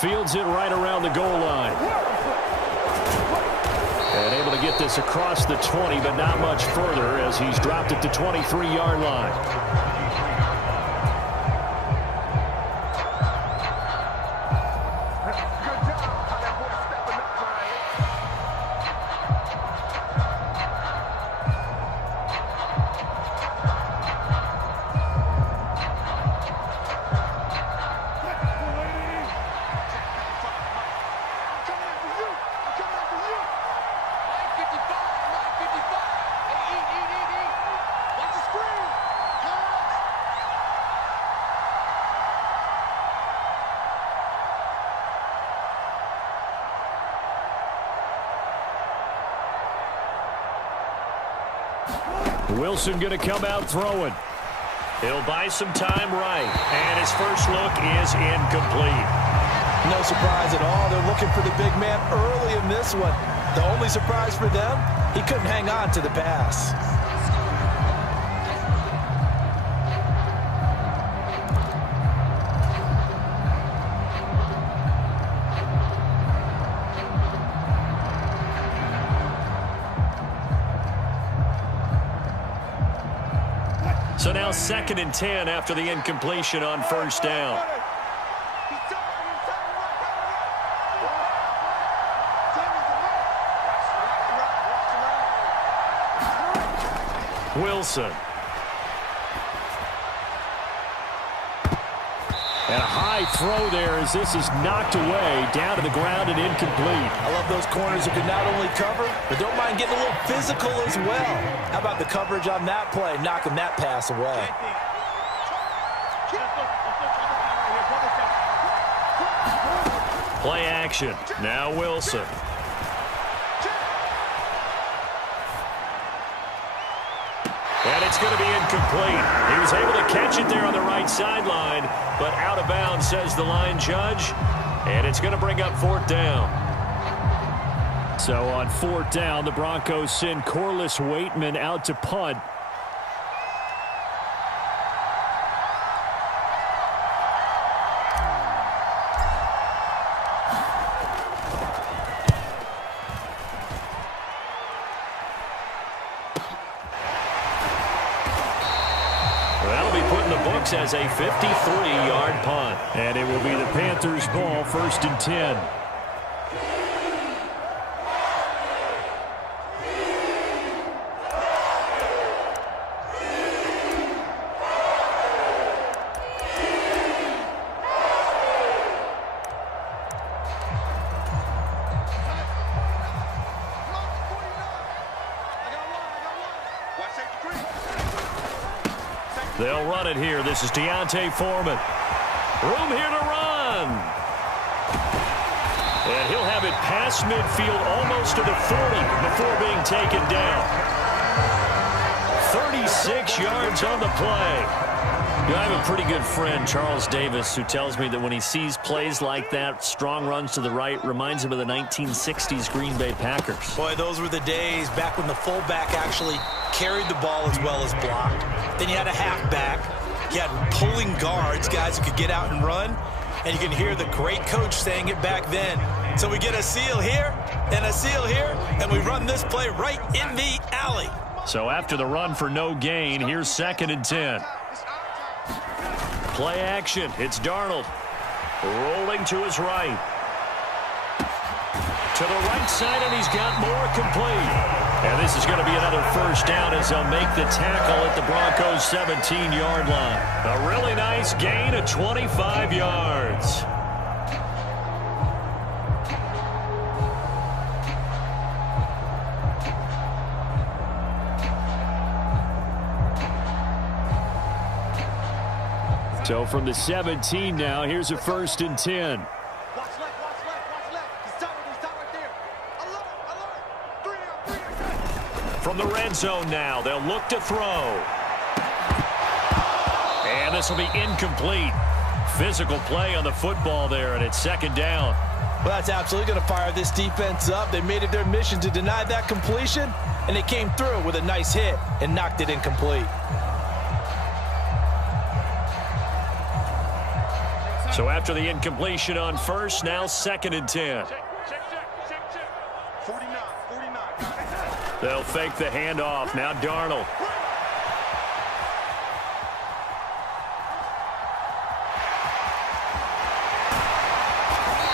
Fields it right around the goal line. And able to get this across the 20, but not much further as he's dropped at the 23-yard line. Wilson going to come out throwing. He'll buy some time right. And his first look is incomplete. No surprise at all. They're looking for the big man early in this one. The only surprise for them, he couldn't hang on to the pass. So now 2nd and 10 after the incompletion on first down. Wilson. And a high throw there as this is knocked away, down to the ground and incomplete. I love those corners who can not only cover, but don't mind getting a little physical as well. How about the coverage on that play, knocking that pass away? Play action. Now Wilson. And it's going to be incomplete. He was able to catch it there on the right sideline, but out of bounds, says the line judge. And it's going to bring up 4th down. So on 4th down, the Broncos send Corliss Waitman out to punt. As a 53-yard punt. And it will be the Panthers' ball, 1st and 10. They'll run it here. This is Deontay Foreman. Room here to run. And he'll have it past midfield almost to the 40 before being taken down. 36 yards on the play. You know, I have a pretty good friend, Charles Davis, who tells me that when he sees plays like that, strong runs to the right, reminds him of the 1960s Green Bay Packers. Boy, those were the days back when the fullback actually carried the ball as well as blocked. Then you had a halfback. You had pulling guards, guys who could get out and run. And you can hear the great coach saying it back then. So we get a seal here and a seal here, and we run this play right in the alley. So after the run for no gain, here's 2nd and 10. Play action. It's Darnold. Rolling to his right. To the right side, and he's got more complete. And this is going to be another 1st down as they'll make the tackle at the Broncos' 17-yard line. A really nice gain of 25 yards. So from the 17 now, here's a 1st and 10. Watch left. He's done right there. Alert. From the red zone now, they'll look to throw. And this will be incomplete. Physical play on the football there, and it's 2nd down. Well, that's absolutely going to fire this defense up. They made it their mission to deny that completion, and they came through with a nice hit and knocked it incomplete. So after the incompletion on first, now 2nd and 10. 49. They'll fake the handoff. Now Darnold.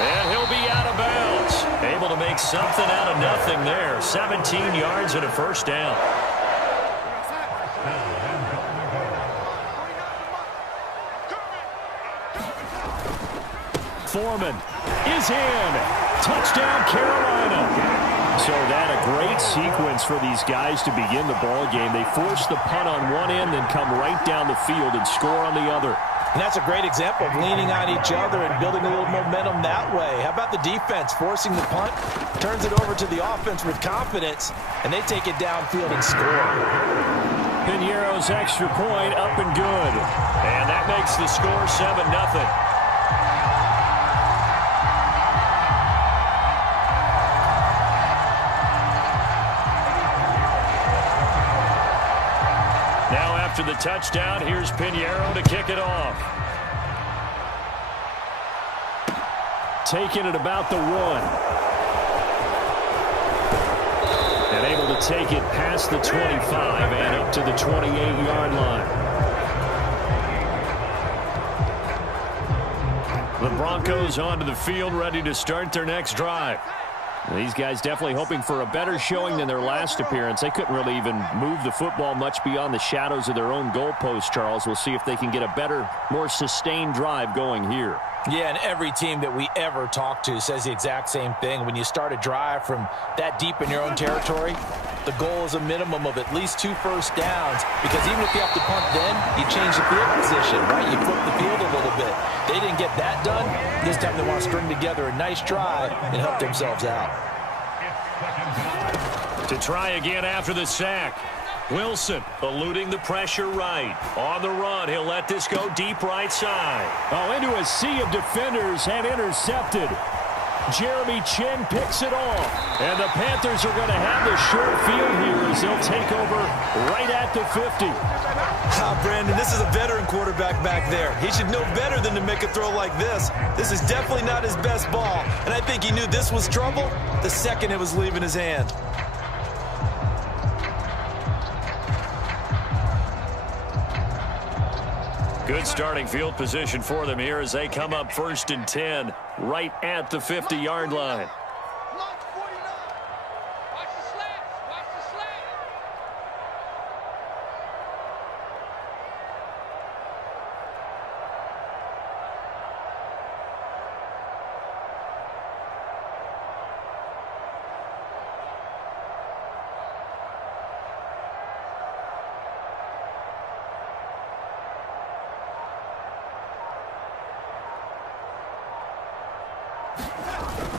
And he'll be out of bounds. Able to make something out of nothing there. 17 yards and a first down. Foreman is in. Touchdown, Carolina. So that a great sequence for these guys to begin the ball game. They force the punt on one end, then come right down the field and score on the other. And that's a great example of leaning on each other and building a little momentum that way. How about the defense forcing the punt, turns it over to the offense with confidence, and they take it downfield and score. Piñeiro's extra point up and good. And that makes the score 7-0. After the touchdown, here's Piñeiro to kick it off. Taking it about the 1. And able to take it past the 25 and up to the 28-yard line. The Broncos onto the field, ready to start their next drive. These guys definitely hoping for a better showing than their last appearance. They couldn't really even move the football much beyond the shadows of their own goalpost, Charles. We'll see if they can get a better, more sustained drive going here. Yeah, and every team that we ever talk to says the exact same thing. When you start a drive from that deep in your own territory, the goal is a minimum of at least 2 first downs, because even if you have to punt then, you change the field position, right? You flip the field a little bit. They didn't get that done. This time they want to string together a nice drive and help themselves out. To try again after the sack. Wilson eluding the pressure right. On the run, he'll let this go deep right side. Oh, into a sea of defenders and intercepted. Jeremy Chin picks it off. And the Panthers are going to have the short field here as they'll take over right at the 50. Brandon, this is a veteran quarterback back there. He should know better than to make a throw like this. This is definitely not his best ball. And I think he knew this was trouble the second it was leaving his hand. Good starting field position for them here as they come up 1st and 10 right at the 50-yard line.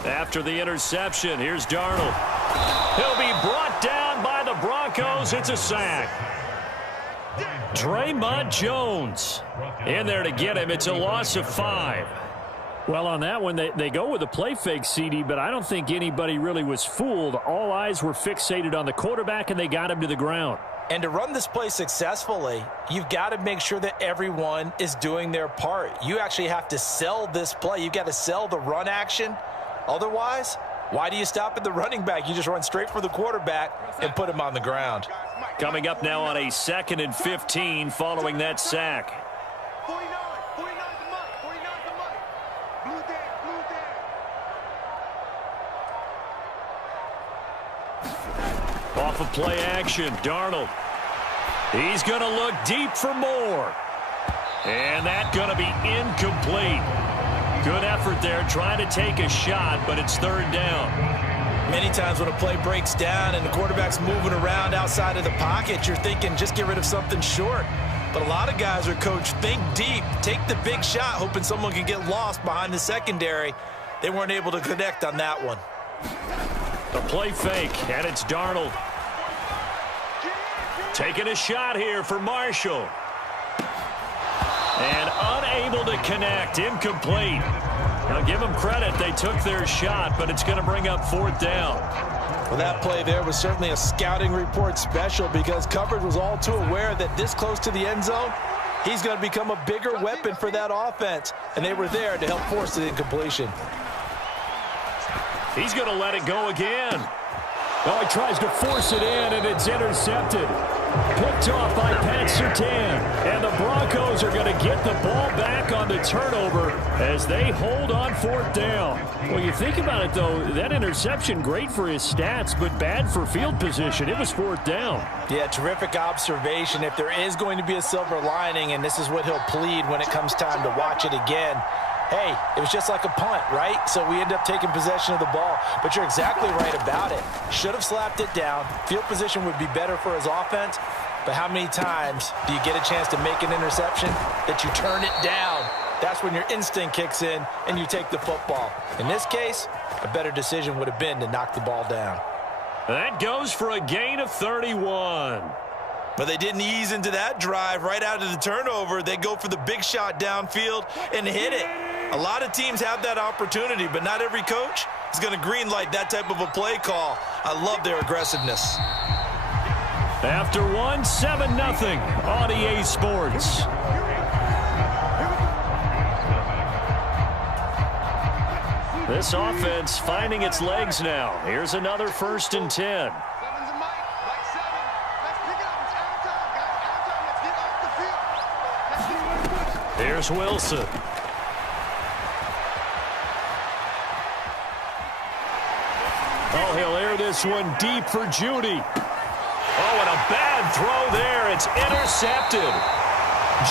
After the interception, here's Darnold. He'll be brought down by the Broncos. It's a sack. Draymond Jones in there to get him. It's a loss of 5. Well, on that one, they go with a play fake, CD, but I don't think anybody really was fooled. All eyes were fixated on the quarterback, and they got him to the ground. And to run this play successfully, you've got to make sure that everyone is doing their part. You actually have to sell this play. You've got to sell the run action. Otherwise, why do you stop at the running back? You just run straight for the quarterback and put him on the ground. Coming up now on a 2nd and 15 following that sack. 49 the money. 49 the money. Blue down. Off of play action, Darnold. He's going to look deep for more. And that's going to be incomplete. Good effort there, trying to take a shot, but it's 3rd down. Many times when a play breaks down and the quarterback's moving around outside of the pocket, you're thinking just get rid of something short. But a lot of guys are coached, think deep, take the big shot, hoping someone can get lost behind the secondary. They weren't able to connect on that one. A play fake, and it's Darnold. Taking a shot here for Marshall. And unable to connect, incomplete. Now give them credit, they took their shot, but it's going to bring up 4th down. Well, that play there was certainly a scouting report special because coverage was all too aware that this close to the end zone, he's going to become a bigger weapon for that offense, and they were there to help force the incompletion. He's going to let it go again. Oh, he tries to force it in, and it's intercepted. Picked off by Pat Surtain. And the Broncos are going to get the ball back on the turnover as they hold on 4th down. Well, you think about it, though, that interception, great for his stats, but bad for field position. It was 4th down. Yeah, terrific observation. If there is going to be a silver lining, and this is what he'll plead when it comes time to watch it again, hey, it was just like a punt, right? So we end up taking possession of the ball. But you're exactly right about it. Should have slapped it down. Field position would be better for his offense. But how many times do you get a chance to make an interception that you turn it down? That's when your instinct kicks in and you take the football. In this case, a better decision would have been to knock the ball down. That goes for a gain of 31. But they didn't ease into that drive right out of the turnover. They go for the big shot downfield and hit it. A lot of teams have that opportunity, but not every coach is going to green-light that type of a play call. I love their aggressiveness. After 7-0 on EA Sports. This offense finding its legs now. Here's another 1st and 10. Here's Wilson. Oh, he'll air this one deep for Judy. Oh, and a bad throw there. It's intercepted.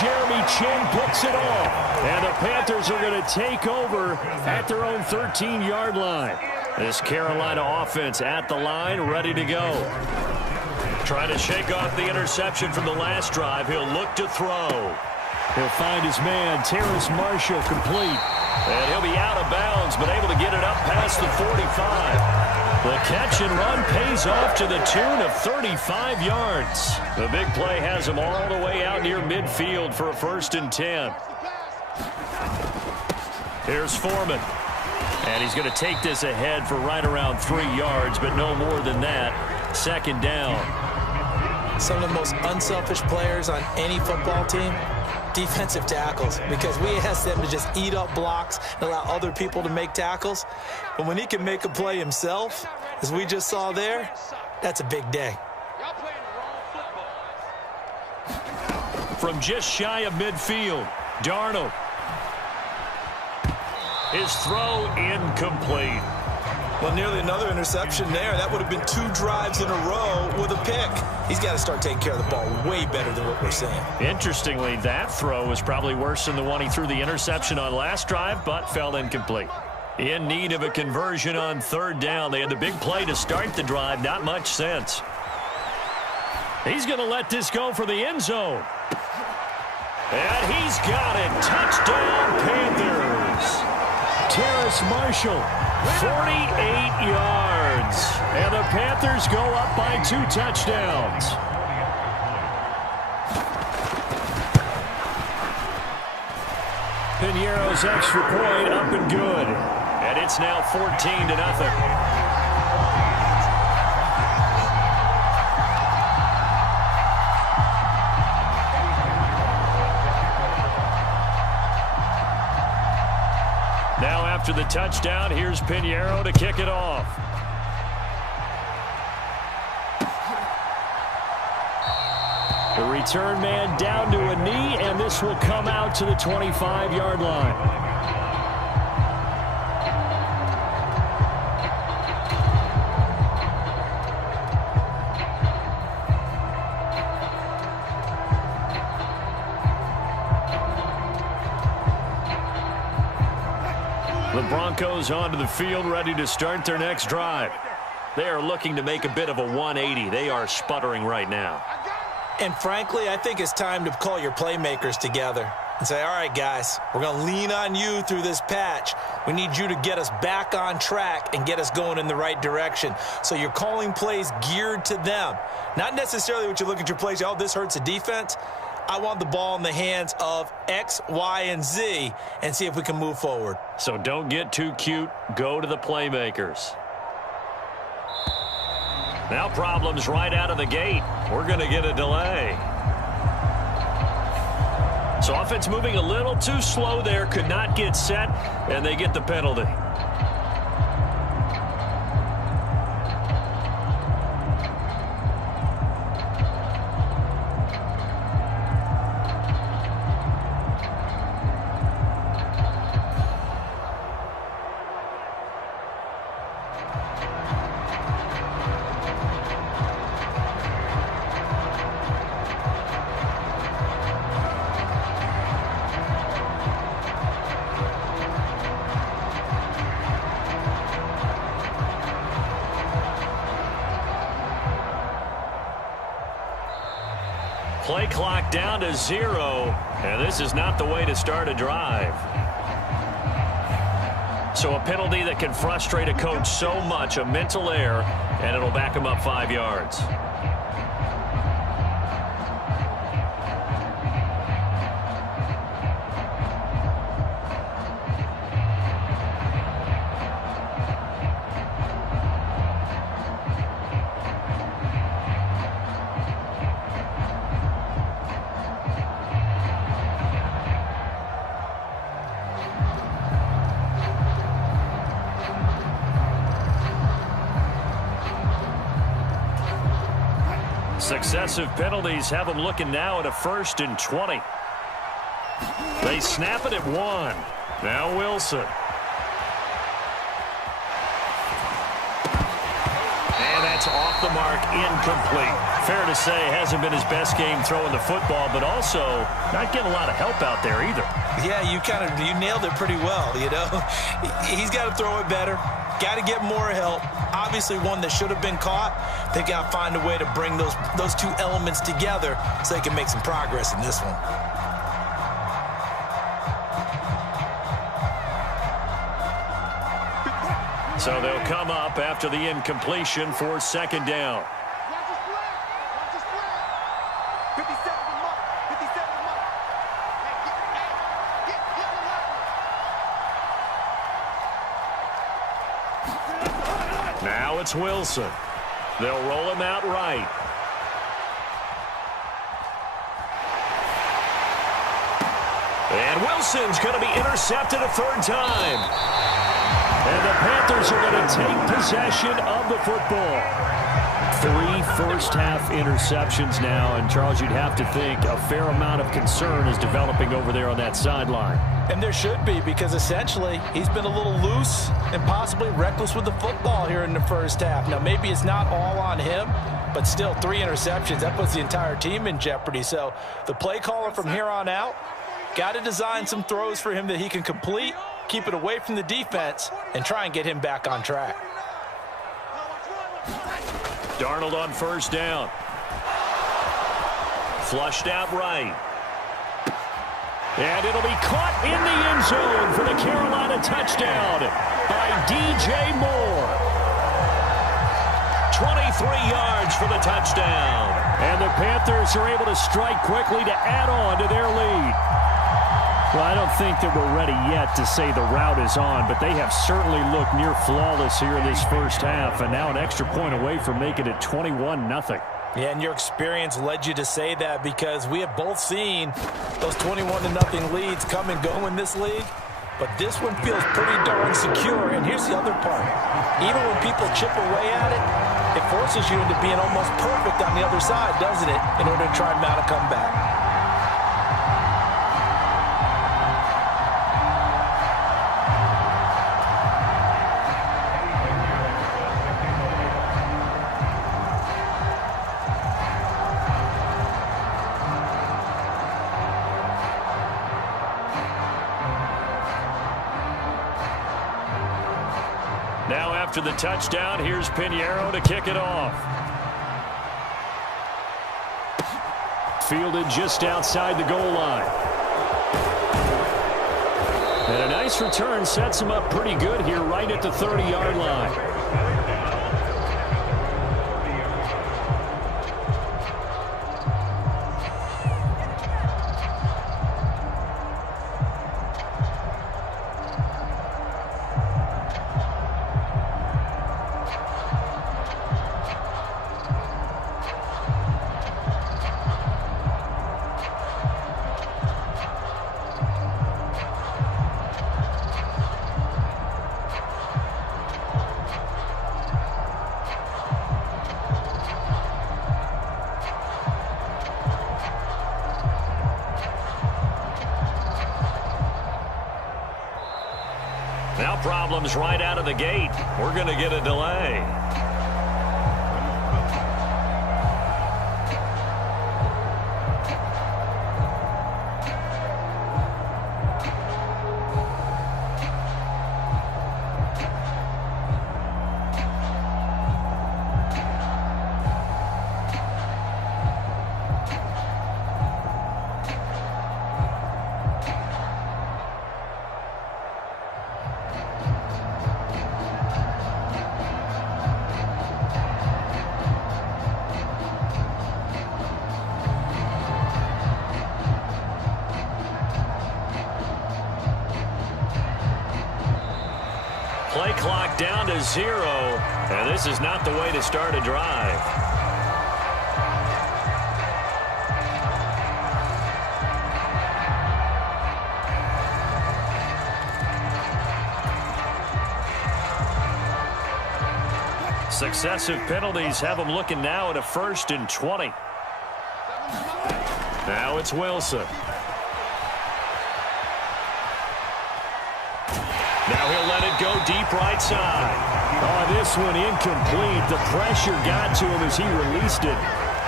Jeremy Chin picks it off. And the Panthers are going to take over at their own 13-yard line. This Carolina offense at the line, ready to go. Trying to shake off the interception from the last drive. He'll look to throw. He'll find his man, Terrace Marshall, complete. And he'll be out of bounds, but able to get it up past the 45. The catch and run pays off to the tune of 35 yards. The big play has him all the way out near midfield for a 1st and 10. Here's Foreman. And he's going to take this ahead for right around 3 yards, but no more than that. 2nd down. Some of the most unselfish players on any football team, defensive tackles, because we ask them to just eat up blocks and allow other people to make tackles. But when he can make a play himself, as we just saw there, that's a big day. From just shy of midfield, Darnold. His throw incomplete. Well, nearly another interception there. That would have been 2 drives in a row with a pick. He's got to start taking care of the ball way better than what we're seeing. Interestingly, that throw was probably worse than the one he threw the interception on last drive, but fell incomplete. In need of a conversion on 3rd down. They had the big play to start the drive. Not much sense. He's going to let this go for the end zone. And he's got it. Touchdown, Panthers. Terrace Marshall. 48 yards. And the Panthers go up by 2 touchdowns. Piñeiro's extra point up and good. And it's now 14-0. Now after the touchdown, here's Piñeiro to kick it off. The return man down to a knee, and this will come out to the 25-yard line. The Broncos onto the field, ready to start their next drive. They are looking to make a bit of a 180. They are sputtering right now. And frankly, I think it's time to call your playmakers together and say, all right, guys, we're going to lean on you through this patch. We need you to get us back on track and get us going in the right direction. So you're calling plays geared to them. Not necessarily what you look at your plays, oh, this hurts the defense. I want the ball in the hands of X, Y, and Z and see if we can move forward. So don't get too cute. Go to the playmakers. Now problems right out of the gate. We're going to get a delay. So offense moving a little too slow there, could not get set, and they get the penalty. Play clock down to 0, and this is not the way to start a drive. So a penalty that can frustrate a coach so much, a mental error, and it'll back him up 5 yards. Successive penalties have them looking now at a 1st and 20. They snap it at 1. Now Wilson. And that's off the mark, incomplete. Fair to say, hasn't been his best game throwing the football, but also not getting a lot of help out there either. Yeah, you nailed it pretty well, you know. He's got to throw it better. Got to get more help. Obviously one that should have been caught. They got to find a way to bring those two elements together so they can make some progress in this one. So they'll come up after the incompletion for 2nd down. Watch this flag. Watch this flag. 57 to mark. 57 to mark. Hey, get the line. Now it's Wilson. They'll roll him out right. And Wilson's going to be intercepted a 3rd time. And the Panthers are going to take possession of the football. 3 first-half interceptions now, and Charles, you'd have to think a fair amount of concern is developing over there on that sideline. And there should be, because essentially he's been a little loose and possibly reckless with the football here in the first half. Now, maybe it's not all on him, but still 3 interceptions. That puts the entire team in jeopardy. So the play caller from here on out got to design some throws for him that he can complete, keep it away from the defense, and try and get him back on track. Darnold on 1st down. Flushed out right. And it'll be caught in the end zone for the Carolina touchdown by DJ Moore. 23 yards for the touchdown. And the Panthers are able to strike quickly to add on to their lead. Well, I don't think that we're ready yet to say the route is on, but they have certainly looked near flawless here in this first half, and now an extra point away from making it 21-0. Yeah, and your experience led you to say that, because we have both seen those 21-0 leads come and go in this league, but this one feels pretty darn secure. And here's the other part. Even when people chip away at it, it forces you into being almost perfect on the other side, doesn't it, in order to try and mount a comeback. Now after the touchdown, here's Pinheiro to kick it off. Fielded just outside the goal line. And a nice return sets him up pretty good here right at the 30-yard line. Now problems right out of the gate. We're going to get a delay. Play clock down to 0, and this is not the way to start a drive. Successive penalties have them looking now at a 1st and 20. Now it's Wilson. Now he'll let it go deep right side. Oh, this one incomplete. The pressure got to him as he released it.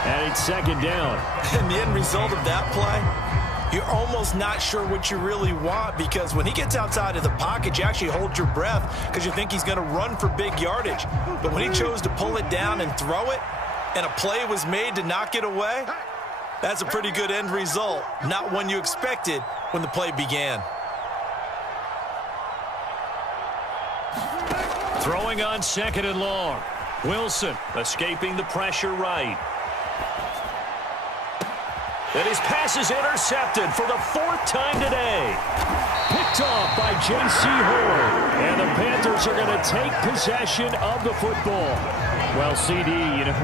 And it's 2nd down. And the end result of that play, you're almost not sure what you really want, because when he gets outside of the pocket, you actually hold your breath because you think he's going to run for big yardage. But when he chose to pull it down and throw it, and a play was made to knock it away, that's a pretty good end result. Not one you expected when the play began. Throwing on 2nd and long. Wilson escaping the pressure right. And his pass is intercepted for the 4th time today. Picked off by J.C. Horn. And the Panthers are going to take possession of the football. Well, CD,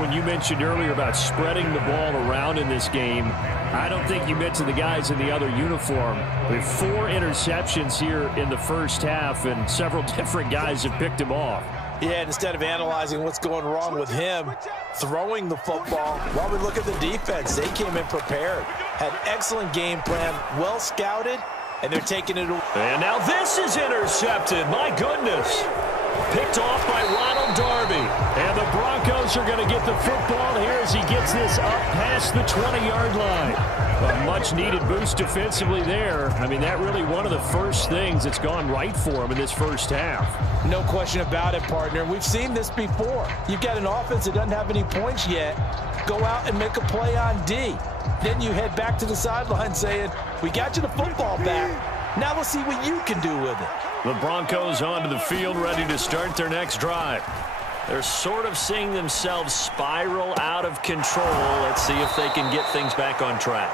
when you mentioned earlier about spreading the ball around in this game, I don't think you mentioned the guys in the other uniform. We have 4 interceptions here in the first half, and several different guys have picked him off. Yeah, and instead of analyzing what's going wrong with him throwing the football, while we look at the defense, they came in prepared, had excellent game plan, well scouted, and they're taking it away. And now this is intercepted. My goodness. Picked off by Ronald Darby. And the Broncos are going to get the football here as he gets this up past the 20-yard line. A much-needed boost defensively there. I mean, that really one of the first things that's gone right for him in this first half. No question about it, partner. We've seen this before. You've got an offense that doesn't have any points yet. Go out and make a play on D. Then you head back to the sideline saying, we got you the football back. Now let's see what you can do with it. The Broncos onto the field, ready to start their next drive. They're sort of seeing themselves spiral out of control. Let's see if they can get things back on track.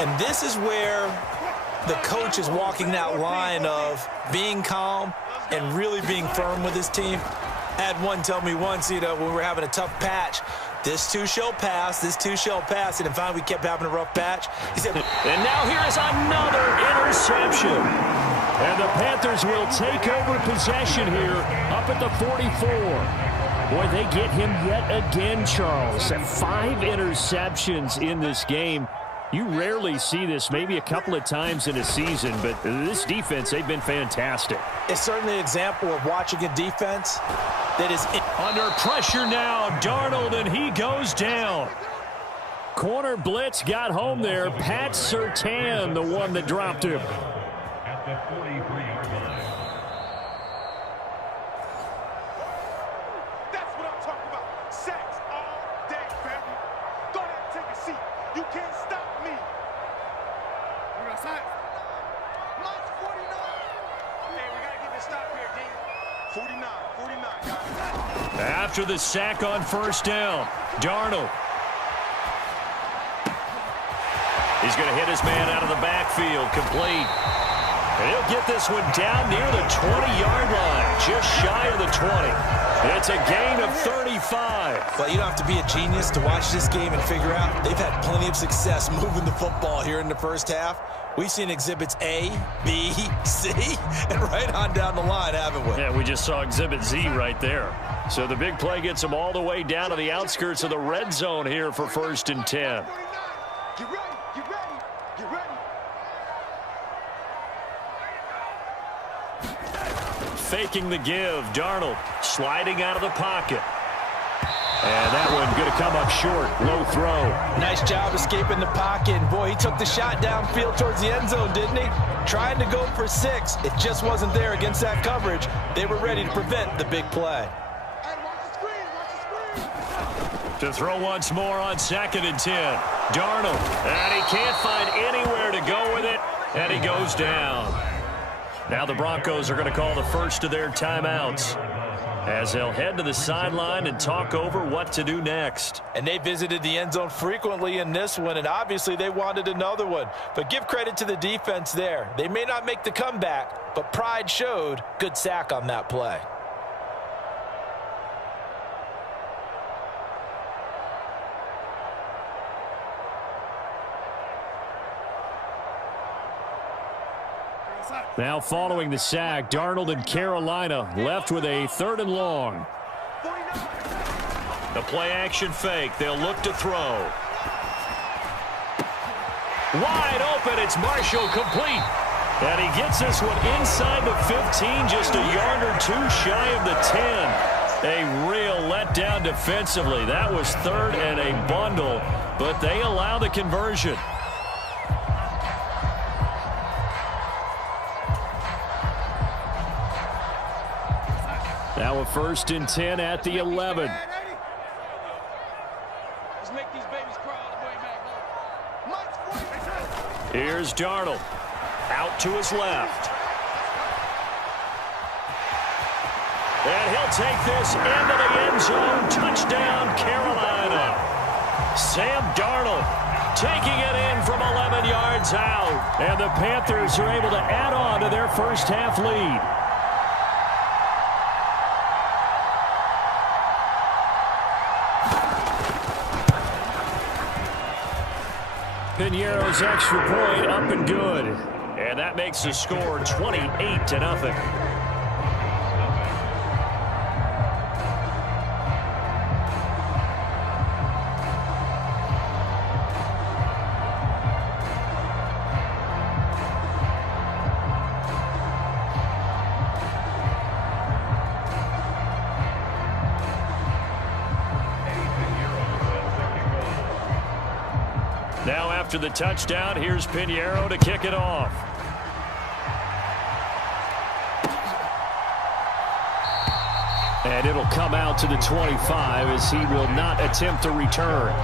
And this is where the coach is walking that line of being calm and really being firm with his team. I had one tell me once, when we were having a tough patch, this too shall pass, this too shall pass. And finally we kept having a rough patch. He said, and now here is another interception. And the Panthers will take over possession here up at the 44. Boy, they get him yet again, Charles. 5 interceptions in this game. You rarely see this, maybe a couple of times in a season, but this defense, they've been fantastic. It's certainly an example of watching a defense that is under pressure now. Darnold, and he goes down. Corner blitz got home there. Pat Surtain, the one that dropped him. At the 43-yard line. That's what I'm talking about. Sacks all day, baby. Go ahead and take a seat. You can't stop me. We got sacks. Lost 49. Hey, we got to get this stop here, D. 49, guys. After the sack on 1st down, Darnold. He's going to hit his man out of the backfield, complete. And he'll get this one down near the 20-yard line, just shy of the 20. It's a gain of 35. Well, you don't have to be a genius to watch this game and figure out they've had plenty of success moving the football here in the first half. We've seen exhibits A, B, C, and right on down the line, haven't we? Yeah, we just saw exhibit Z right there. So the big play gets them all the way down to the outskirts of the red zone here for 1st and 10. Get ready, get ready, get ready. faking the give. Darnold sliding out of the pocket. And that one going to come up short. Low throw. Nice job escaping the pocket. And boy, he took the shot downfield towards the end zone, didn't he? Trying to go for 6. It just wasn't there against that coverage. They were ready to prevent the big play. To throw once more on 2nd and 10. Darnold. And he can't find anywhere to go with it. And he goes down. Now the Broncos are going to call the first of their timeouts, as they'll head to the sideline and talk over what to do next. And they visited the end zone frequently in this one, and obviously they wanted another one. But give credit to the defense there. They may not make the comeback, but pride showed. Good sack on that play. Now following the sack, Darnold and Carolina left with a 3rd and long. The play action fake. They'll look to throw. Wide open. It's Marshall, complete. And he gets this one inside the 15, just a yard or 2 shy of the 10. A real letdown defensively. That was 3rd and a bundle, but they allow the conversion. Now a 1st and 10 at the 11. Let's make these babies cry all the way back. Here's Darnold. Out to his left. And he'll take this into the end zone. Touchdown, Carolina. Sam Darnold taking it in from 11 yards out. And the Panthers are able to add on to their first half lead. Piñeiro's extra point up and good. And that makes the score 28-0. Now after the touchdown, here's Piñeiro to kick it off. And it'll come out to the 25 as he will not attempt to return.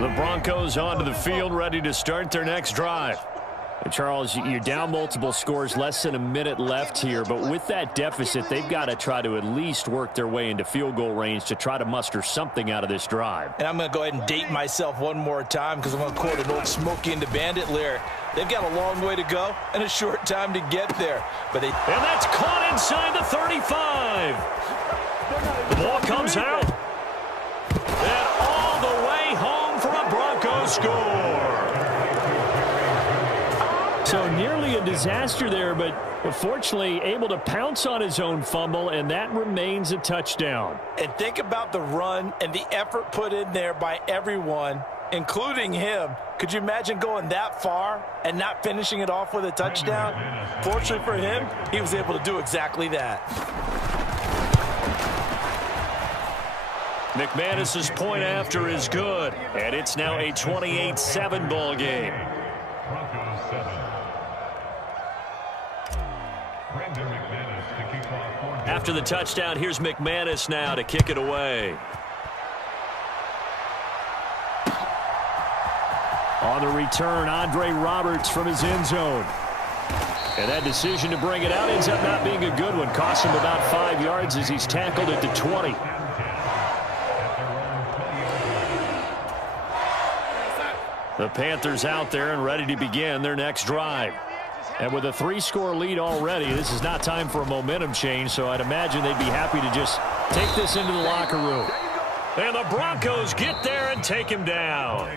The Broncos onto the field, ready to start their next drive. And Charles, you're down multiple scores, less than a minute left here. But with that deficit, they've got to try to at least work their way into field goal range to try to muster something out of this drive. And I'm going to go ahead and date myself one more time because I'm going to quote an old Smokey and the Bandit lyric. They've got a long way to go and a short time to get there. And that's caught inside the 35. The ball comes out. And all the way home for a Broncos score. So nearly a disaster there, but fortunately able to pounce on his own fumble, and that remains a touchdown. And think about the run and the effort put in there by everyone, including him. Could you imagine going that far and not finishing it off with a touchdown? Fortunately for him, he was able to do exactly that. McManus's point after is good, and it's now a 28-7 ball game. After the touchdown, here's McManus now to kick it away. On the return, Andre Roberts from his end zone. And that decision to bring it out ends up not being a good one. Cost him about 5 yards as he's tackled at the 20. The Panthers out there and ready to begin their next drive. And with a 3-score lead already, this is not time for a momentum change, so I'd imagine they'd be happy to just take this into the locker room. And the Broncos get there and take him down.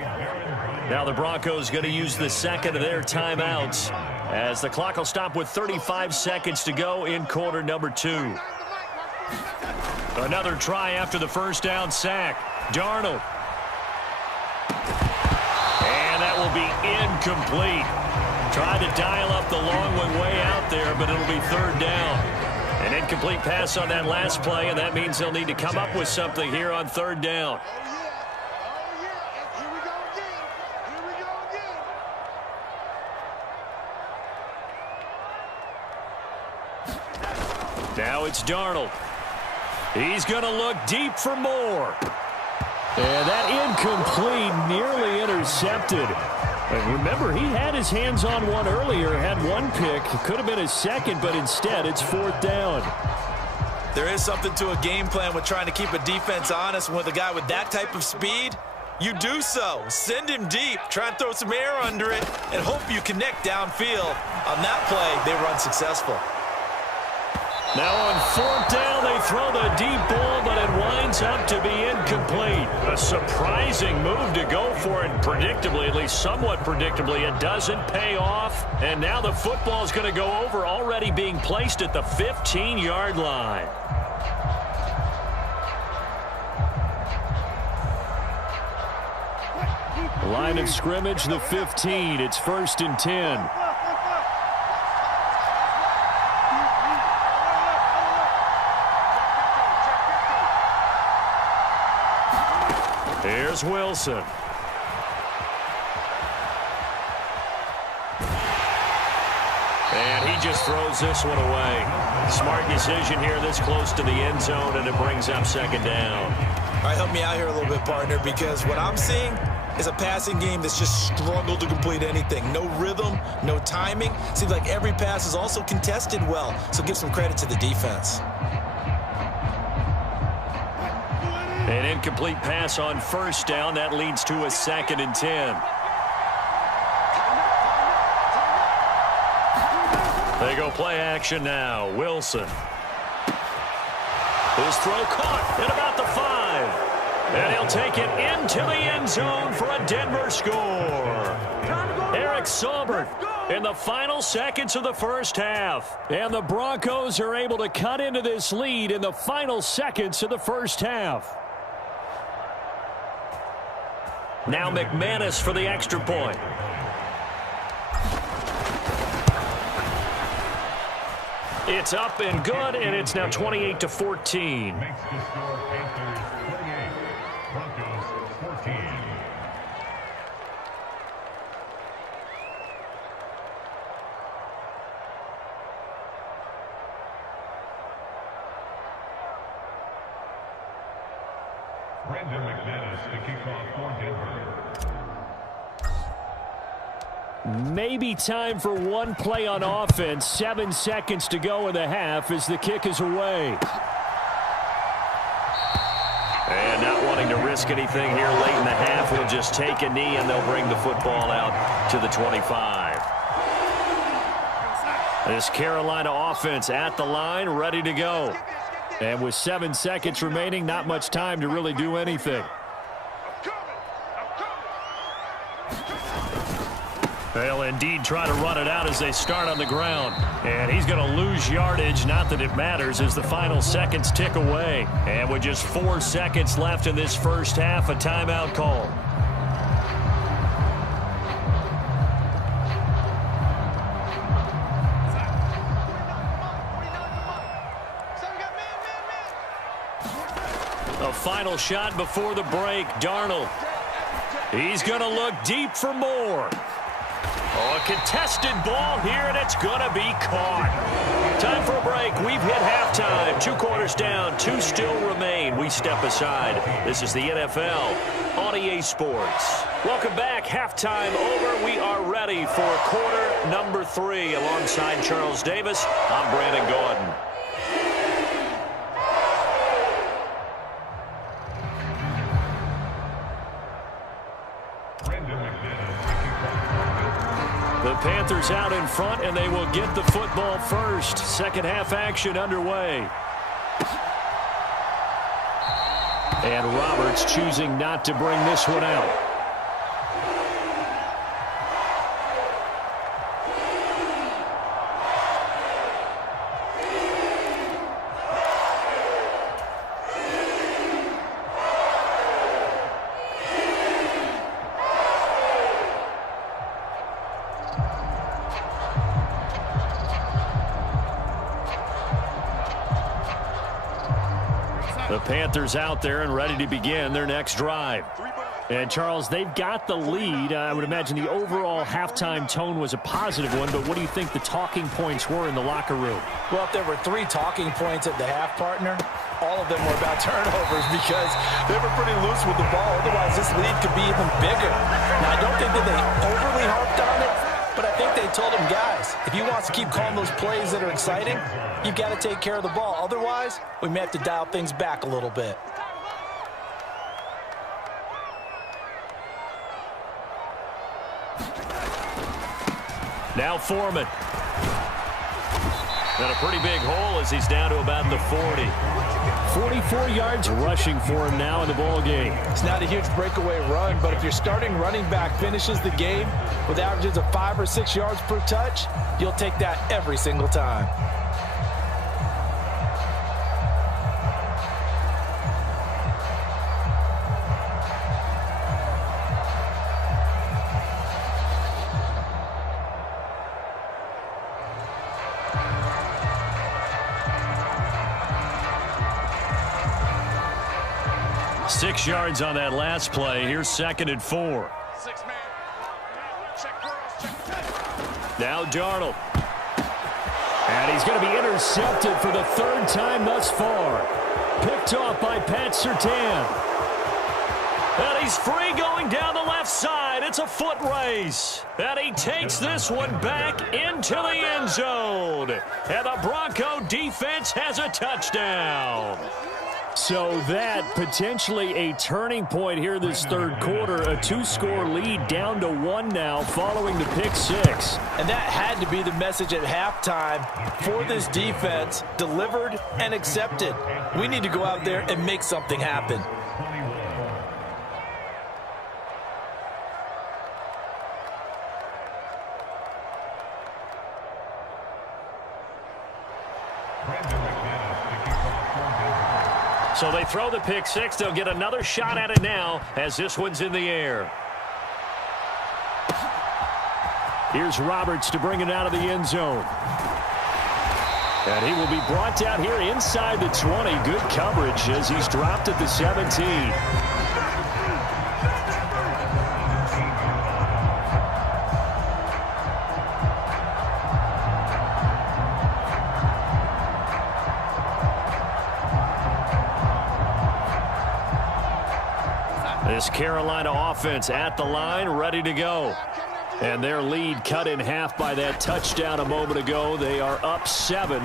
Now the Broncos going to use the second of their timeouts as the clock will stop with 35 seconds to go in quarter number 2. Another try after the first down sack. Darnold. And that will be incomplete. Tried to dial up the long one way out there, but it'll be third down. An incomplete pass on that last play, and that means they'll need to come up with something here on third down. Here we go again. Here we go again. Now it's Darnold. He's going to look deep for more. And that incomplete, nearly intercepted. And remember, he had his hands on one earlier, had one pick. It could have been his second, but instead it's fourth down. There is something to a game plan with trying to keep a defense honest. With a guy with that type of speed, you do so. Send him deep, try and throw some air under it, and hope you connect downfield. On that play, they were unsuccessful. Now on fourth down, they throw the deep ball, but it winds up to be incomplete. A surprising move to go for it, predictably, at least somewhat predictably. It doesn't pay off, and now the football is going to go over, already being placed at the 15-yard line. Line of scrimmage, the 15. It's 1st and 10. Here's Wilson. And he just throws this one away. Smart decision here this close to the end zone, and it brings up second down. All right, help me out here a little bit, partner, because what I'm seeing is a passing game that's just struggled to complete anything. No rhythm, no timing. Seems like every pass is also contested well, so give some credit to the defense. An incomplete pass on first down. That leads to a 2nd and 10. They go play action now. Wilson. His throw caught at about the 5. And he'll take it into the end zone for a Denver score. Eric Saubert in the final seconds of the first half. And the Broncos are able to cut into this lead in the final seconds of the first half. Now McManus for the extra point. It's up and good, and it's now 28-14. Makes the score Panthers 28, Broncos 14. Brandon McManus to kick off for Denver. Maybe time for one play on offense. 7 seconds to go in the half as the kick is away. And not wanting to risk anything here late in the half, we'll just take a knee and they'll bring the football out to the 25. This Carolina offense at the line, ready to go. And with 7 seconds remaining, not much time to really do anything. They'll indeed try to run it out as they start on the ground. And he's going to lose yardage, not that it matters, as the final seconds tick away. And with just 4 seconds left in this first half, a timeout call. A final shot before the break. Darnold. He's going to look deep for more. Oh, a contested ball here, and it's going to be caught. Time for a break. We've hit halftime. 2 quarters down. 2 still remain. We step aside. This is the NFL on EA Sports. Welcome back. Halftime over. We are ready for quarter number 3. Alongside Charles Davis, I'm Brandon Gordon. The Panthers out in front, and they will get the football first. Second half action underway. And Roberts choosing not to bring this one out. The Panthers out there and ready to begin their next drive. And, Charles, they've got the lead. I would imagine the overall halftime tone was a positive one, but what do you think the talking points were in the locker room? Well, if there were 3 talking points at the half, partner, all of them were about turnovers because they were pretty loose with the ball. Otherwise, this lead could be even bigger. Now, I don't think that they overly harped on it, but I think they told them, guys, if you want to keep calling those plays that are exciting, you've got to take care of the ball. Otherwise, we may have to dial things back a little bit. Now Foreman. And a pretty big hole as he's down to about the 40. 44 yards rushing for him now in the ball game. It's not a huge breakaway run, but if your starting running back finishes the game with averages of 5 or 6 yards per touch, you'll take that every single time. Six yards on that last play. Here's 2nd and 4. Now Darnold. And he's going to be intercepted for the 3rd time thus far. Picked off by Pat Surtain. And he's free going down the left side. It's a foot race. And he takes this one back into the end zone. And the Bronco defense has a touchdown. So that potentially a turning point here this 3rd quarter. A 2-score lead down to 1 now following the pick 6. And that had to be the message at halftime for this defense. Delivered and accepted. We need to go out there and make something happen. So they throw the pick 6. They'll get another shot at it now as this one's in the air. Here's Roberts to bring it out of the end zone. And he will be brought down here inside the 20. Good coverage as he's dropped at the 17. This Carolina offense at the line, ready to go. And their lead cut in half by that touchdown a moment ago. They are up 7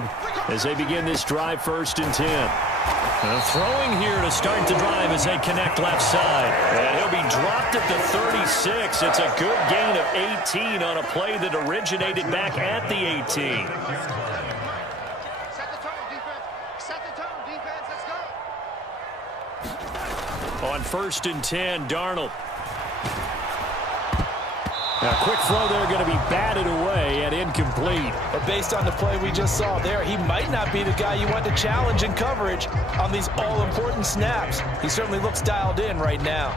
as they begin this drive, 1st and 10. Throwing here to start the drive as they connect left side. And he'll be dropped at the 36. It's a good gain of 18 on a play that originated back at the 18. On 1st and 10, Darnold. A quick throw there going to be batted away and incomplete. But based on the play we just saw there, he might not be the guy you want to challenge in coverage on these all-important snaps. He certainly looks dialed in right now.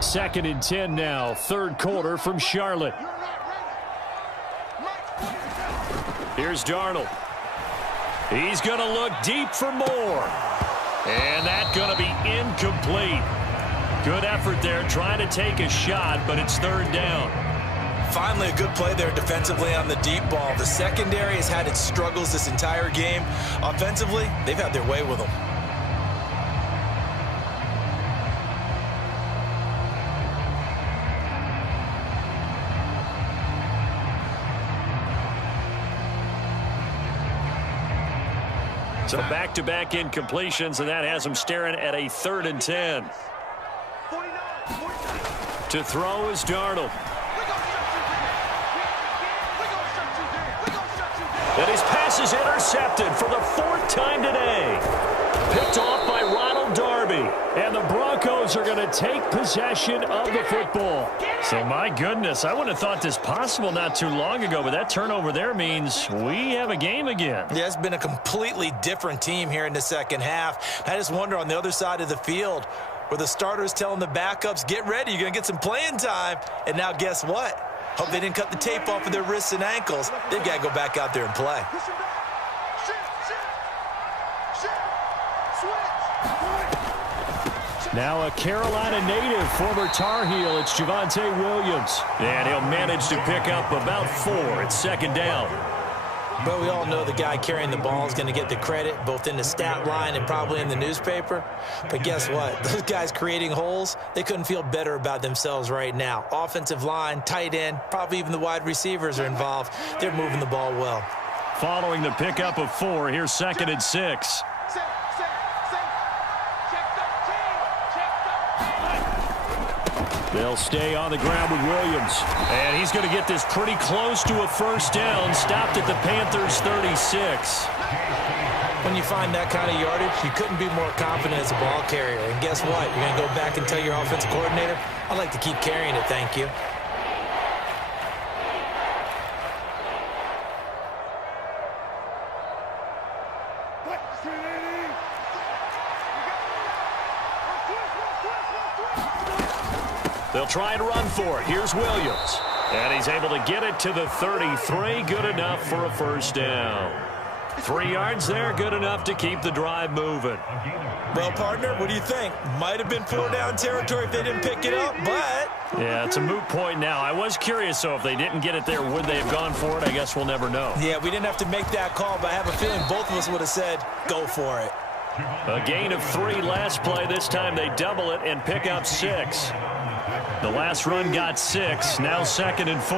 Second and 10 now, 3rd quarter from Charlotte. Here's Darnold. He's going to look deep for more. And that's going to be incomplete. Good effort there trying to take a shot, but it's 3rd down. Finally, a good play there defensively on the deep ball. The secondary has had its struggles this entire game. Offensively, they've had their way with them. So back-to-back incompletions, and that has him staring at a 3rd and 10. To throw is Darnold. And his pass is intercepted for the 4th time today. Picked off by Ronald Darby. And the Broncos are going to take possession of the football. So, my goodness, I wouldn't have thought this possible not too long ago, but that turnover there means we have a game again. Yeah, it's been a completely different team here in the second half. I just wonder on the other side of the field where the starters telling the backups, get ready, you're going to get some playing time. And now guess what? Hope they didn't cut the tape off of their wrists and ankles. They've got to go back out there and play. Now a Carolina native, former Tar Heel, it's Javonte Williams. And he'll manage to pick up about 4. It's 2nd down. But we all know the guy carrying the ball is going to get the credit, both in the stat line and probably in the newspaper. But guess what? Those guys creating holes, they couldn't feel better about themselves right now. Offensive line, tight end, probably even the wide receivers are involved. They're moving the ball well. Following the pickup of 4, here's 2nd and 6. They'll stay on the ground with Williams. And he's going to get this pretty close to a 1st down. Stopped at the Panthers' 36. When you find that kind of yardage, you couldn't be more confident as a ball carrier. And guess what? You're going to go back and tell your offensive coordinator, I'd like to keep carrying it, thank you. They'll try and run for it. Here's Williams. And he's able to get it to the 33. Good enough for a 1st down. 3 yards there, good enough to keep the drive moving. Well, partner, what do you think? Might have been 4-down territory if they didn't pick it up, but... Yeah, it's a moot point now. I was curious, so if they didn't get it there, would they have gone for it? I guess we'll never know. Yeah, we didn't have to make that call, but I have a feeling both of us would have said, go for it. A gain of 3 last play. This time they double it and pick up 6. The last run got 6, now 2nd and 4.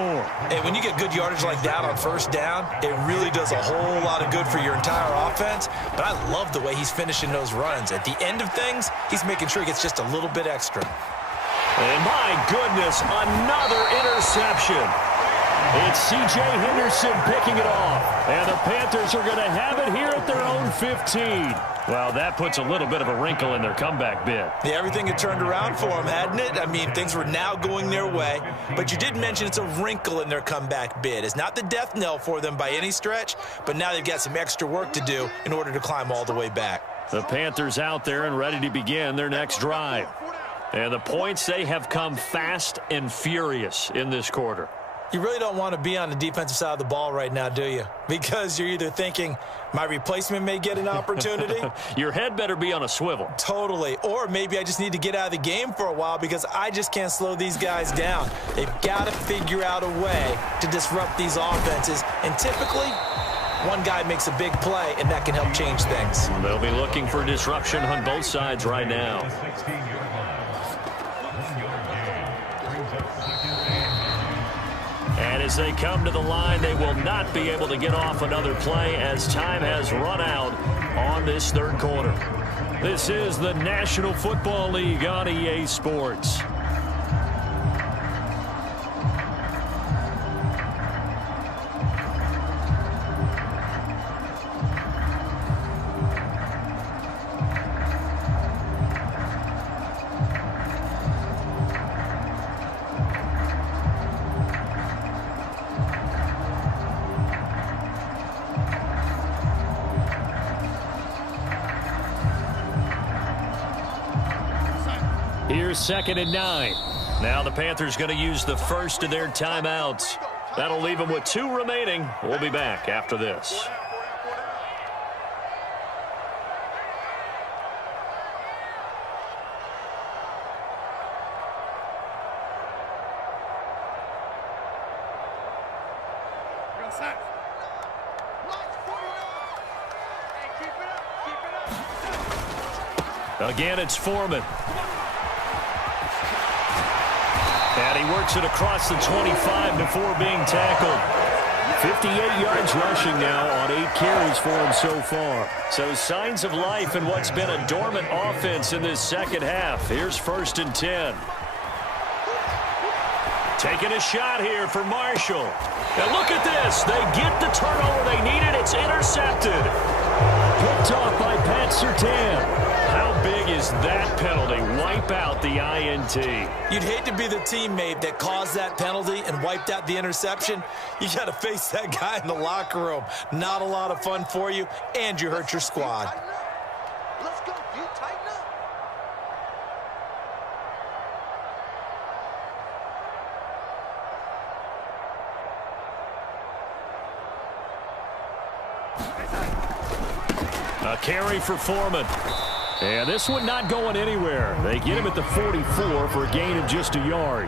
And when you get good yardage like that on 1st down, it really does a whole lot of good for your entire offense. But I love the way he's finishing those runs. At the end of things, he's making sure he gets just a little bit extra. And my goodness, another interception. It's C.J. Henderson picking it off. And the Panthers are going to have it here at their own 15. Well, that puts a little bit of a wrinkle in their comeback bid. Yeah, everything had turned around for them, hadn't it? I mean, things were now going their way. But you did mention it's a wrinkle in their comeback bid. It's not the death knell for them by any stretch, but now they've got some extra work to do in order to climb all the way back. The Panthers out there and ready to begin their next drive. And the points, they have come fast and furious in this quarter. You really don't want to be on the defensive side of the ball right now, do you? Because you're either thinking, my replacement may get an opportunity. Your head better be on a swivel. Totally. Or maybe I just need to get out of the game for a while because I just can't slow these guys down. They've got to figure out a way to disrupt these offenses. And typically, one guy makes a big play, and that can help change things. They'll be looking for disruption on both sides right now. And as they come to the line, they will not be able to get off another play as time has run out on this 3rd quarter. This is the National Football League on EA Sports. Here's 2nd and 9. Now the Panthers going to use the first of their timeouts. That'll leave them with 2 remaining. We'll be back after this. Again, it's Foreman. And he works it across the 25 before being tackled. 58 yards rushing now on 8 carries for him so far. So signs of life in what's been a dormant offense in this second half. Here's 1st and 10. Taking a shot here for Marshall. And look at this. They get the turnover they needed. It's intercepted. Picked off by Pat Surtain. How big is that penalty? Wipe out the INT. You'd hate to be the teammate that caused that penalty and wiped out the interception. You got to face that guy in the locker room. Not a lot of fun for you, and you hurt your squad. Let's go. You tighten up. A carry for Foreman. And this one not going anywhere. They get him at the 44 for a gain of just a yard.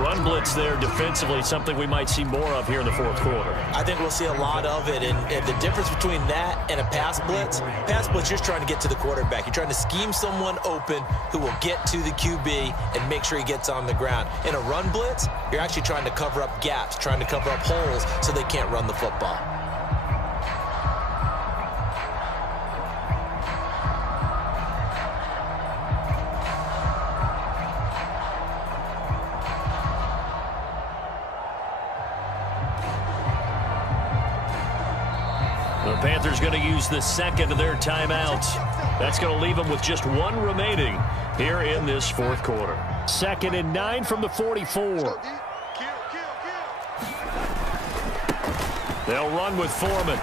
Run blitz there defensively, something we might see more of here in the 4th quarter. I think we'll see a lot of it, and the difference between that and a pass blitz, you're just trying to get to the quarterback. You're trying to scheme someone open who will get to the QB and make sure he gets on the ground. In a run blitz, you're actually trying to cover up gaps, trying to cover up holes so they can't run the football. The Panthers going to use the second of their timeouts. That's going to leave them with just one remaining here in this 4th quarter. 2nd and 9 from the 44. They'll run with Foreman.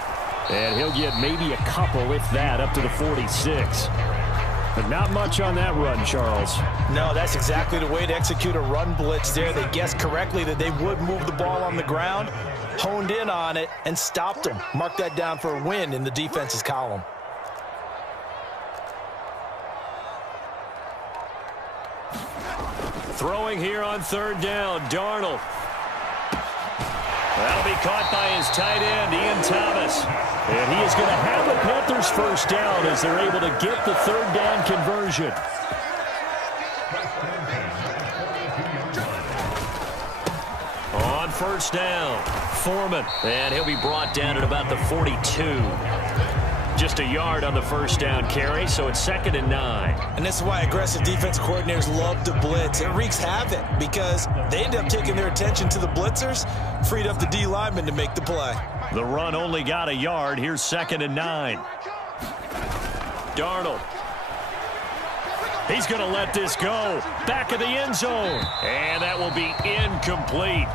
And he'll get maybe a couple, if that, up to the 46. But not much on that run, Charles. No, that's exactly the way to execute a run blitz there. They guessed correctly that they would move the ball on the ground, honed in on it, and stopped them. Mark that down for a win in the defense's column. Throwing here on 3rd down, Darnold. That'll be caught by his tight end, Ian Thomas. And he is going to have the Panthers 1st down as they're able to get the 3rd down conversion. On 1st down, Foreman. And he'll be brought down at about the 42. Just a yard on the 1st down carry, so it's 2nd and 9. And this is why aggressive defense coordinators love to blitz. It wreaks havoc because they end up taking their attention to the blitzers, freed up the D lineman to make the play. The run only got a yard. Here's 2nd and 9. Darnold. He's going to let this go. Back of the end zone. And that will be incomplete.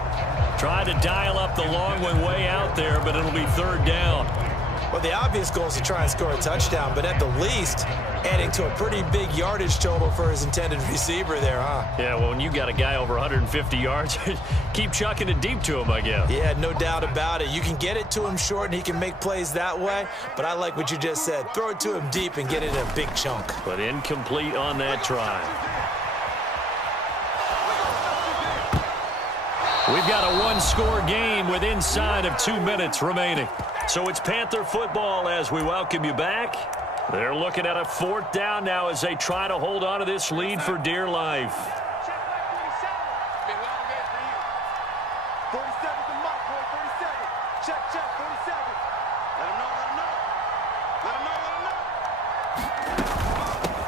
Tried to dial up the long one way out there, but it'll be 3rd down. Well, the obvious goal is to try and score a touchdown, but at the least, adding to a pretty big yardage total for his intended receiver there, huh? Yeah, well, when you got a guy over 150 yards, keep chucking it deep to him, I guess. Yeah, no doubt about it. You can get it to him short, and he can make plays that way, but I like what you just said. Throw it to him deep and get it in a big chunk. But incomplete on that try. We've got a one-score game with inside of 2 minutes remaining. So it's Panther football as we welcome you back. They're looking at a 4th down now as they try to hold on to this lead for dear life.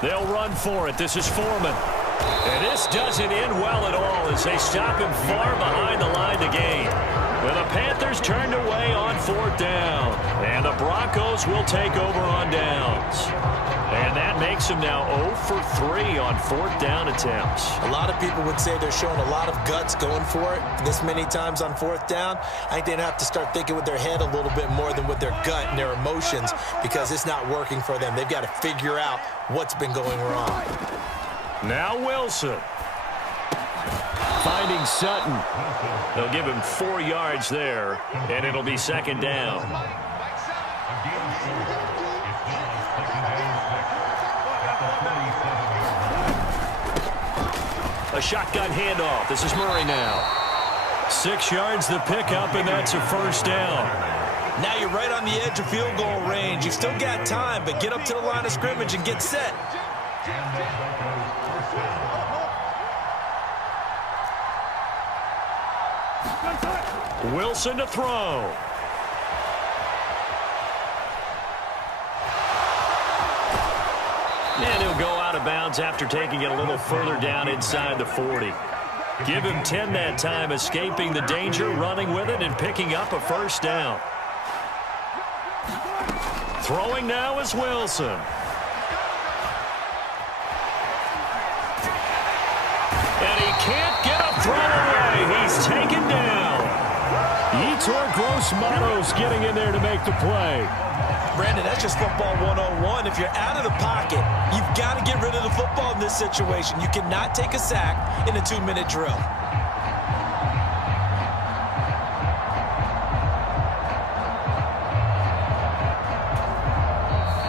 They'll run for it. This is Foreman. And this doesn't end well at all as they stop him far behind the line to gain. Well, the Panthers turned away on 4th down. And the Broncos will take over on downs. And that makes them now 0 for 3 on 4th down attempts. A lot of people would say they're showing a lot of guts going for it this many times on 4th down. I think they'd have to start thinking with their head a little bit more than with their gut and their emotions because it's not working for them. They've got to figure out what's been going wrong. Now Wilson. Finding Sutton. They'll give him 4 yards there, and it'll be 2nd down. A shotgun handoff. This is Murray now. 6 yards the pickup, and that's a 1st down. Now you're right on the edge of field goal range. You've still got time, but get up to the line of scrimmage and get set. Wilson to throw. And he'll go out of bounds after taking it a little further down inside the 40. Give him 10 that time, escaping the danger, running with it, and picking up a first down. Throwing now is Wilson. And he can't get a throw away. He's taken down. Yetur Gross-Matos getting in there to make the play. Brandon, that's just football 101. If you're out of the pocket, you've got to get rid of the football in this situation. You cannot take a sack in a 2-minute drill.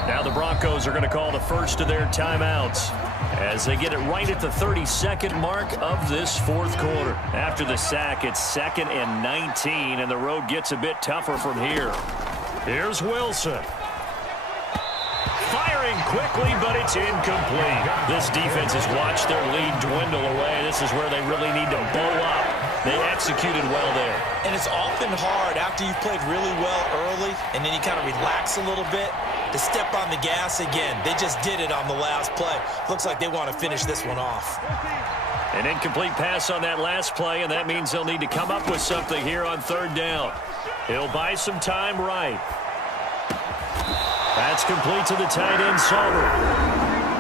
Now the Broncos are going to call the first of their timeouts as they get it right at the 32nd mark of this fourth quarter. After the sack, it's 2nd and 19, and the road gets a bit tougher from here. Here's Wilson. Firing quickly, but it's incomplete. This defense has watched their lead dwindle away. This is where they really need to bow up. They executed well there. And it's often hard after you've played really well early and then you kind of relax a little bit to step on the gas again. They just did it on the last play. Looks like they want to finish this one off. An incomplete pass on that last play, and that means they'll need to come up with something here on 3rd down. He'll buy some time right. That's complete to the tight end, Sauber.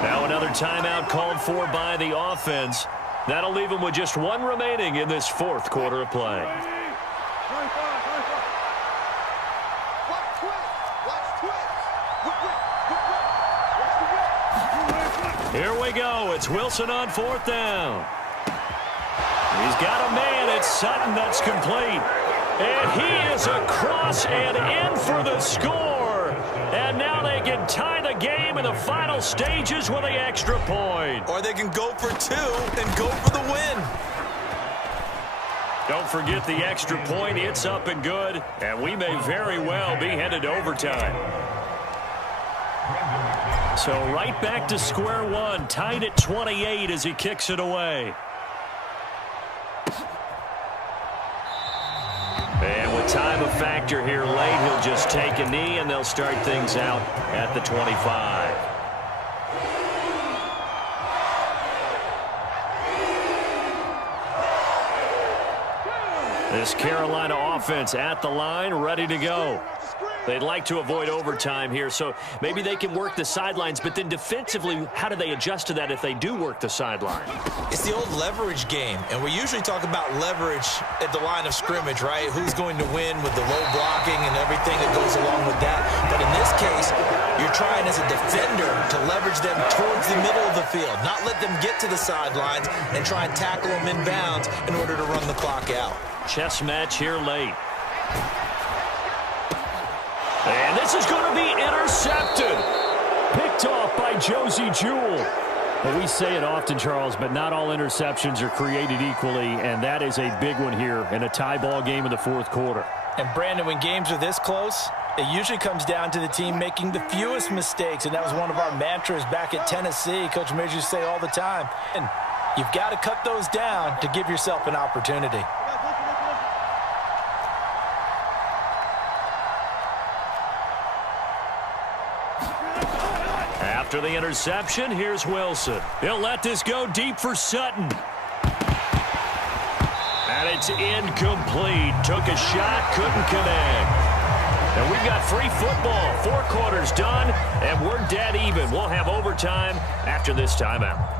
Now another timeout called for by the offense. That'll leave them with just one remaining in this fourth quarter of play. Here we go. It's Wilson on 4th down. He's got a man. It's Sutton. That's complete. And he is across and in for the score. And now they can tie the game in the final stages with the extra point. Or they can go for 2 and go for the win. Don't forget the extra point. It's up and good. And we may very well be headed to overtime. So right back to square one. Tied at 28 as he kicks it away. And with time a factor here late, he'll just take a knee, and they'll start things out at the 25. This Carolina offense at the line, ready to go. They'd like to avoid overtime here, so maybe they can work the sidelines, but then defensively, how do they adjust to that if they do work the sideline? It's the old leverage game, and we usually talk about leverage at the line of scrimmage, right? Who's going to win with the low blocking and everything that goes along with that. But in this case, you're trying as a defender to leverage them towards the middle of the field, not let them get to the sidelines and try and tackle them inbounds in order to run the clock out. Chess match here late. And this is going to be intercepted. Picked off by Josie Jewell. Well, we say it often, Charles, but not all interceptions are created equally, and that is a big one here in a tie ball game in the fourth quarter. And, Brandon, when games are this close, it usually comes down to the team making the fewest mistakes, and that was one of our mantras back at Tennessee. Coach Majors used to say all the time. And you've got to cut those down to give yourself an opportunity. After the interception, here's Wilson. He'll let this go deep for Sutton. And it's incomplete. Took a shot, couldn't connect. And we've got free football. 4 quarters done, and we're dead even. We'll have overtime after this timeout.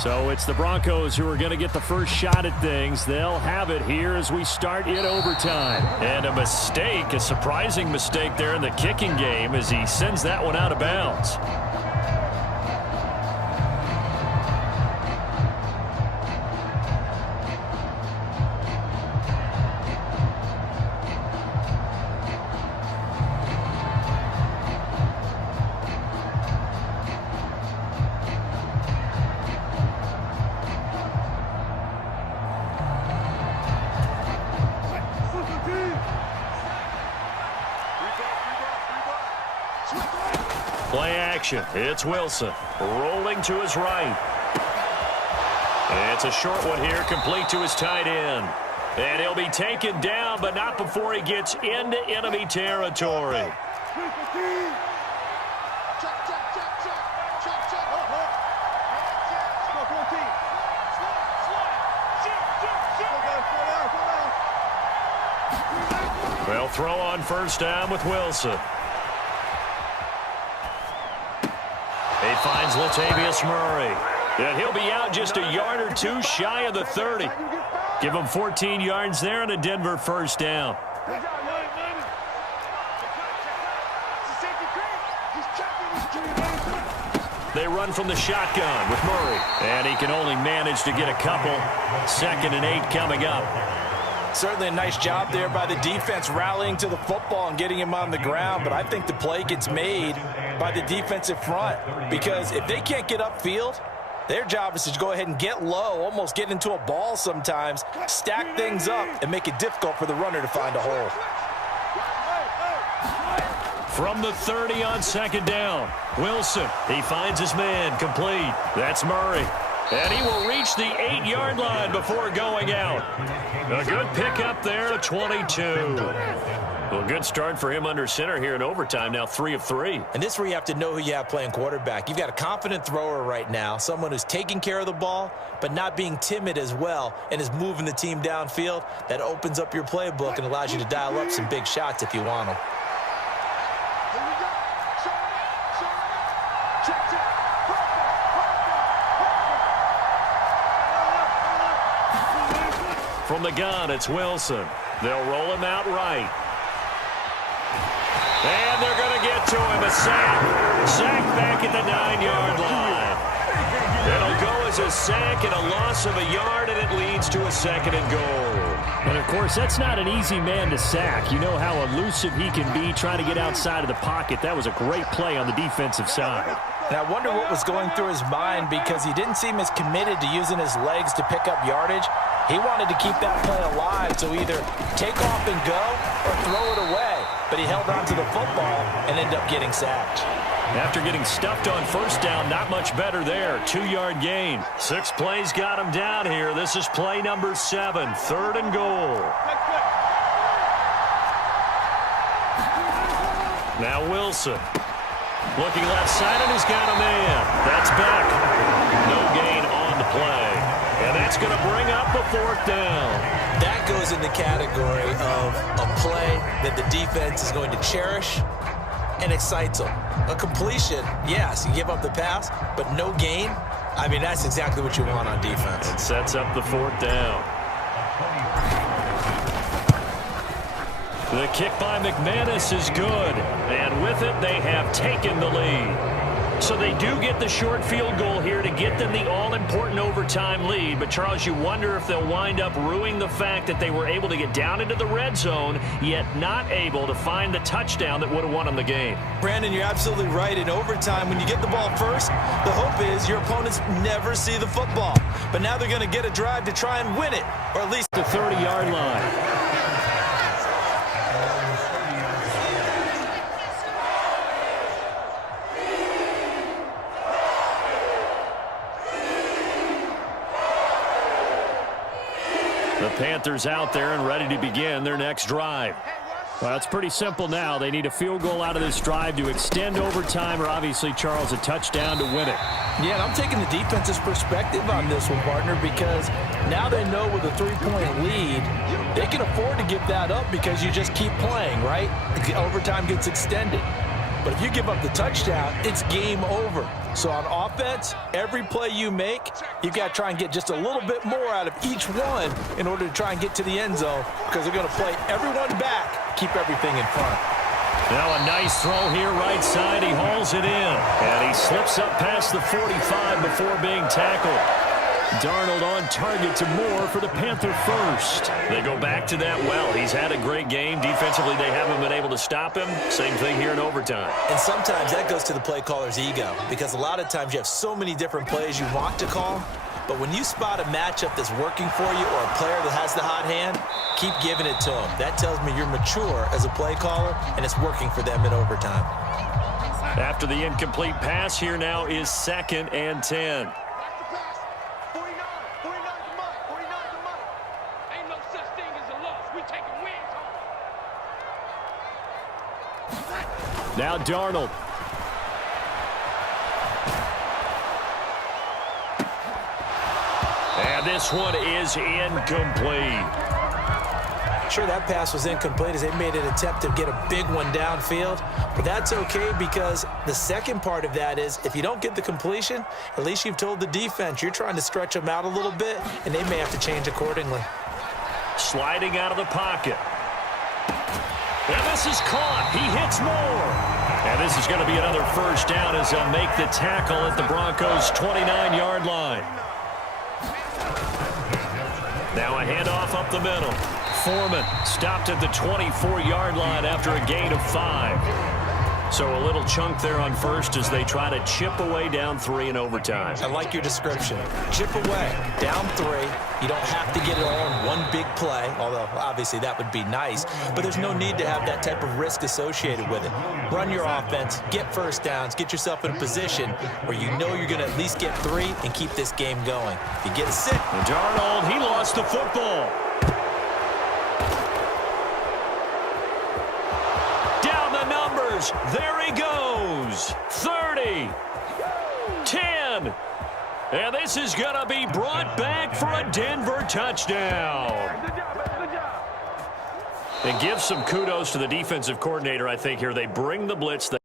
So it's the Broncos who are going to get the first shot at things. They'll have it here as we start in overtime. And a mistake, a surprising mistake there in the kicking game as he sends that one out of bounds. Play action. It's Wilson rolling to his right. It's a short one here, complete to his tight end. And he'll be taken down, but not before he gets into enemy territory. They'll throw on first down with Wilson. He finds Latavius Murray. And he'll be out just a yard or two shy of the 30. Give him 14 yards there and a Denver first down. They run from the shotgun with Murray. And he can only manage to get a couple. 2nd and 8 coming up. Certainly a nice job there by the defense rallying to the football and getting him on the ground, but I think the play gets made by the defensive front because if they can't get upfield, their job is to go ahead and get low, almost get into a ball sometimes, stack things up, and make it difficult for the runner to find a hole. From the 30 on 2nd down, Wilson, he finds his man, complete. That's Murray. And he will reach the 8-yard line before going out. A good pickup there to 22. Well, good start for him under center here in overtime, now 3 of 3. And this is where you have to know who you have playing quarterback. You've got a confident thrower right now, someone who's taking care of the ball, but not being timid as well, and is moving the team downfield. That opens up your playbook and allows you to dial up some big shots if you want them. From the gun, it's Wilson. They'll roll him out right. And they're going to get to him. A sack. Sack back at the 9-yard line. It'll go as a sack and a loss of a yard, and it leads to a 2nd and goal. And, of course, that's not an easy man to sack. You know how elusive he can be trying to get outside of the pocket. That was a great play on the defensive side. And I wonder what was going through his mind because he didn't seem as committed to using his legs to pick up yardage. He wanted to keep that play alive, so either take off and go or throw it away. But he held on to the football and ended up getting sacked. After getting stuffed on first down, not much better there. 2-yard gain. 6 plays got him down here. This is play number 7, 3rd and goal. Now Wilson. Looking left side, and he's got a man. That's back. No gain on the play. And that's going to bring up a 4th down. That goes in the category of a play that the defense is going to cherish and excites them. A completion, yes, you give up the pass, but no gain. I mean, that's exactly what you want on defense. It sets up the 4th down. The kick by McManus is good. And with it, they have taken the lead. So they do get the short field goal here to get them the all-important overtime lead. But, Charles, you wonder if they'll wind up ruining the fact that they were able to get down into the red zone, yet not able to find the touchdown that would have won them the game. Brandon, you're absolutely right. In overtime, when you get the ball first, the hope is your opponents never see the football. But now they're going to get a drive to try and win it, or at least the 30-yard line. The Panthers out there and ready to begin their next drive. Well, it's pretty simple now. They need a field goal out of this drive to extend overtime, or obviously, Charles, a touchdown to win it. Yeah, and I'm taking the defense's perspective on this one, partner, because now they know with a 3-point lead, they can afford to give that up because you just keep playing, right? Overtime gets extended. But if you give up the touchdown, it's game over. So on offense, every play you make, you've got to try and get just a little bit more out of each one in order to try and get to the end zone, because they're going to play everyone back, keep everything in front. Now a nice throw here right side. He hauls it in. And he slips up past the 45 before being tackled. Darnold on target to Moore for the Panther first. They go back to that well. He's had a great game. Defensively, they haven't been able to stop him. Same thing here in overtime. And sometimes that goes to the play caller's ego, because a lot of times you have so many different plays you want to call. But when you spot a matchup that's working for you or a player that has the hot hand, keep giving it to them. That tells me you're mature as a play caller, and it's working for them in overtime. After the incomplete pass, here now is 2nd and 10. Now Darnold. And this one is incomplete. Sure, that pass was incomplete as they made an attempt to get a big one downfield. But that's okay, because the second part of that is if you don't get the completion, at least you've told the defense you're trying to stretch them out a little bit, and they may have to change accordingly. Sliding out of the pocket. And this is caught. He hits Moore. And this is going to be another first down as they'll make the tackle at the Broncos' 29-yard line. Now a handoff up the middle. Foreman stopped at the 24-yard line after a gain of 5. So a little chunk there on first as they try to chip away down 3 in overtime. I like your description. Chip away, down 3. You don't have to get it all in one big play, although obviously that would be nice. But there's no need to have that type of risk associated with it. Run your offense, get first downs, get yourself in a position where you know you're going to at least get 3 and keep this game going. If you get sick. Darnold, he lost the football. There he goes. 30. 10. And this is going to be brought back for a Denver touchdown. And give some kudos to the defensive coordinator, I think, here. They bring the blitz. They